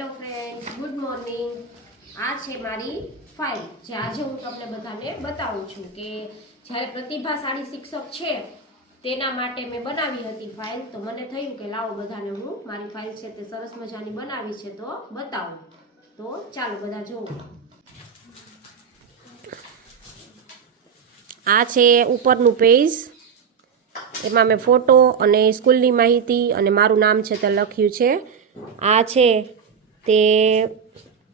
Hello friend good morning આ છે મારી ફાઇલ જે આજે હું તમને બધાને બતાવું છું કે જ્યારે પ્રતિભાશાળી શિક્ષક છે, તેના માટે મેં બનાવી હતી ફાઇલ તો મને થયું કે લાવો બધાને હું મારી ફાઇલ છે તે સરસ મજાની બનાવી છે તો બતાવું. તો ચાલો બધા જોવો આ છે ઉપરનું પેજ એમાં મેં ફોટો અને સ્કૂલની માહિતી અને મારું નામ છે તે લખ્યું છે. આ છે તે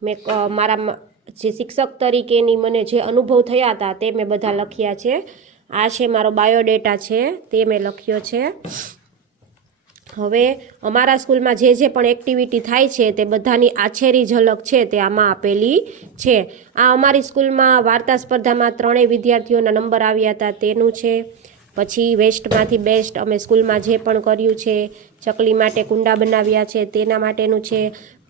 મેં મારા જે શિક્ષક તરીકેની મને જે અનુભવ થયા હતા તે મેં બધા લખ્યા છે. આ છે મારો બાયોડેટા છે, તે મેં લખ્યો છે. હવે અમારા સ્કૂલમાં જે જે પણ એક્ટિવિટી થાય છે તે બધાની આછેરી ઝલક છે તે આમાં આપેલી છે. આ અમારી સ્કૂલમાં વાર્તા સ્પર્ધામાં ત્રણેય વિદ્યાર્થીઓના નંબર આવ્યા હતા, તેનું છે. પછી વેસ્ટમાંથી બેસ્ટ અમે સ્કૂલમાં જે પણ કર્યું છે, ચકલી માટે કુંડા બનાવ્યા છે, તેના માટેનું છે.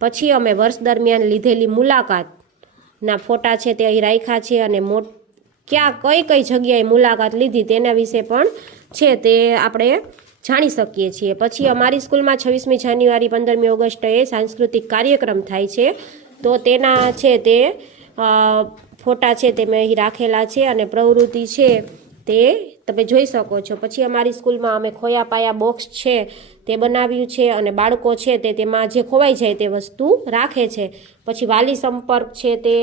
પછી અમે વર્ષ દરમિયાન લીધેલી મુલાકાતના ફોટા છે તે અહીં રાખ્યા છે અને મોટ ક્યાં કઈ કઈ જગ્યાએ મુલાકાત લીધી તેના વિશે પણ છે તે આપણે જાણી શકીએ છીએ. પછી અમારી સ્કૂલમાં છવ્વીસમી જાન્યુઆરી પંદરમી ઓગસ્ટે સાંસ્કૃતિક કાર્યક્રમ થાય છે. તો તેના છે તે ફોટા છે તે મેં અહીં રાખેલા છે અને પ્રવૃત્તિ છે તે તમે જોઈ શકો છો. પછી અમારી સ્કૂલમાં અમે ખોયા પાયા બોક્સ છે, તે બનાવ્યું છે અને બાળકો છે તે તેમાં જે ખોવાઈ જાય તે વસ્તુ રાખે છે. પછી વાલી સંપર્ક છે તે,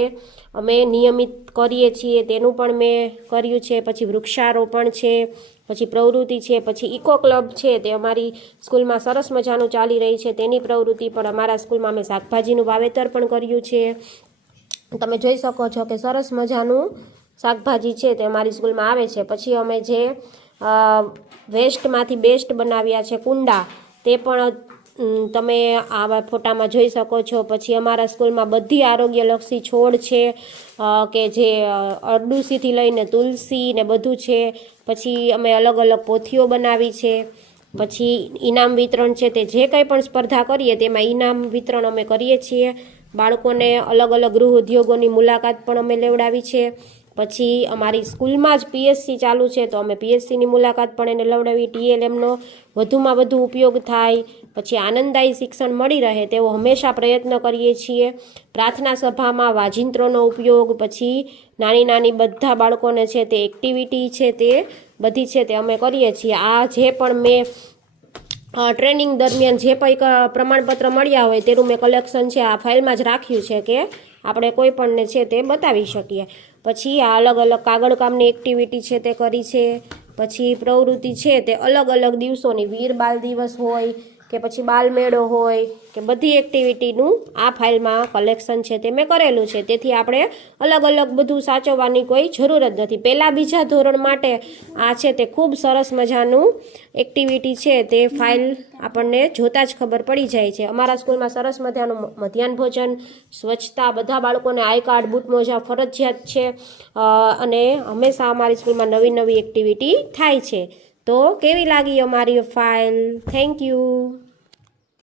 અમે નિયમિત કરીએ છીએ, તેનું પણ મેં કર્યું છે. પછી વૃક્ષારોપણ છે, પછી પ્રવૃત્તિ છે, પછી ઇકો ક્લબ છે, તે અમારી સ્કૂલમાં સરસ મજાનું ચાલી રહી છે, તેની પ્રવૃત્તિ પણ અમારા સ્કૂલમાં અમે શાકભાજીનું વાવેતર પણ કર્યું છે. તમે જોઈ શકો છો કે સરસ મજાનું શાકભાજી છે તે અમારી સ્કૂલમાં આવે છે. પછી અમે જે વેસ્ટમાંથી બેસ્ટ બનાવ્યા છે કુંડા, તે પણ તમે આવા ફોટામાં જોઈ શકો છો. પછી અમારા સ્કૂલમાં બધી આરોગ્યલક્ષી છોડ છે કે જે અરડુસીથી લઈને તુલસી ને બધું છે. પછી અમે અલગ અલગ પોથીઓ બનાવી છે. પછી ઇનામ વિતરણ છે તે જે કંઈ પણ સ્પર્ધા કરીએ તેમાં ઇનામ વિતરણ અમે કરીએ છીએ. બાળકોને અલગ અલગ ગૃહ ઉદ્યોગોની મુલાકાત પણ અમે લેવડાવી છે. પછી અમારી સ્કૂલમાં જ પીએસસી ચાલુ છે, તો અમે પીએસસીની મુલાકાત પણ એને લવડાવી ટીએલએમનો વધુમાં વધુ ઉપયોગ થાય, પછી આનંદદાયી શિક્ષણ મળી રહે તેવો હંમેશા પ્રયત્ન કરીએ છીએ. પ્રાર્થના સભામાં વાજિંત્રોનો ઉપયોગ, પછી નાની નાની બધા બાળકોને છે તે એક્ટિવિટી છે તે બધી છે તે અમે કરીએ છીએ. આ જે પણ મેં ટ્રેનિંગ દરમિયાન જે કંઈક પ્રમાણપત્ર મળ્યા હોય તેનું મેં કલેક્શન છે, આ ફાઇલમાં જ રાખ્યું છે કે આપણે કોઈ પણને છે તે બતાવી શકીએ. પછી આ અલગ અલગ કાગળ કામની એક્ટિવિટી છે તે કરી છે. પછી પ્રવૃત્તિ છે તે અલગ અલગ દિવસોની વીર બાલ દિવસ હોય કે પછી બાલમેળો હોય કે બધી એક્ટિવિટીનું આ ફાઇલમાં કલેક્શન છે તે મેં કરેલું છે. તેથી આપણે અલગ અલગ બધું સાચવવાની કોઈ જરૂર જ નથી. પહેલાં બીજા ધોરણ માટે આ છે તે ખૂબ સરસ મજાનું એક્ટિવિટી છે. તે ફાઇલ આપણને જોતાં જ ખબર પડી જાય છે. અમારા સ્કૂલમાં સરસ મજાનું મધ્યાહન ભોજન, સ્વચ્છતા, બધા બાળકોને આઈ કાર્ડ, બૂટ ફરજિયાત છે. અને હંમેશા અમારી સ્કૂલમાં નવી નવી એક્ટિવિટી થાય છે. તો કેવી લાગી અમારી ફાઇલ? Thank you